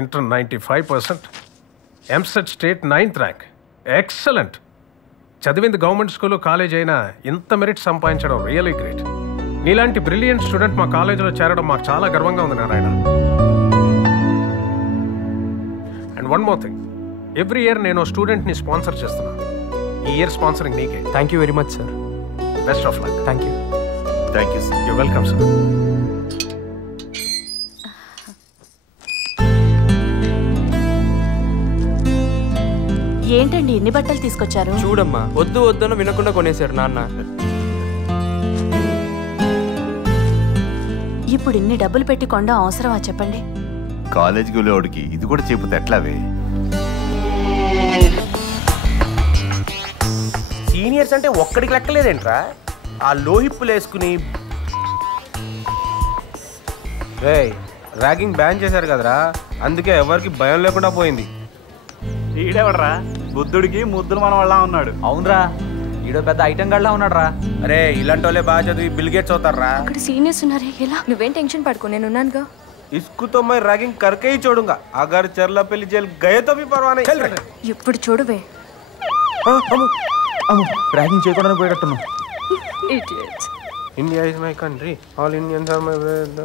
Inter 95%, EAMCET state 9th rank. Excellent. చదివింది government school college అయినా ఇంత మెరిట్ సంపాదించడం రియలీ గ్రేట్. నీలాంటి బ్రిలియంట్ స్టూడెంట్ మా కాలేజీలో చేరడం మాకు చాలా గర్వంగా ఉంది Narayana. And one more thing, every year నేను స్టూడెంట్ని స్పాన్సర్ చేస్తున్నాను. ఈ ఇయర్ స్పాన్సరింగ్ నీకే. Thank you very much sir. Best of luck. Thank you. Thank you sir. You welcome sir. ఏంటండి ఎన్ని బట్టలు తీసుకొచ్చారు? చూడమ్మా, వద్దు వద్దను వినకుండా కొనేశారు నాన్న. ఇప్పుడు ఇన్ని డబ్బులు పెట్టి కొండం అవసరమా చెప్పండి? కాలేజీకి వెళ్ళేవాడికి ఇది కూడా చెబితే ఎట్లావే? సీనియర్స్ అంటే ఒక్కడికి లెక్కలేదేంట్రా? ఆ లోహిప్పులు వేసుకుని ర్యాగింగ్ బ్యాన్ చేశారు కదరా, అందుకే ఎవరికి భయం లేకుండా పోయింది. ఈడెవడరా బుద్ధుడికి ముద్దులు మన వాళ్ళ ఉన్నాడు. అవునరా, ఈడో పెద్ద ఐటెం గడ్లా ఉన్నాడు రా. అరే ఇలాంటి వాళ్ళే బాగా చదివి బిల్ గేట్స్ అవుతారా? అక్కడ సీనియర్స్ ఉన్నారే, ఎలా? నువ్వేం టెన్షన్ పడుకో, నేను ఉన్నానుగా. ఇస్కుతో మై ర్యాగింగ్ करके ही छोड़ूंगा अगर चरलापल्ली जेल गए तो भी परवाह नहीं. ఇప్పుడు చూడువే. ర్యాగింగ్ చేయకుండా పోయేటట్టున్నావు. Idiots. India is my country. All Indians are my brothers.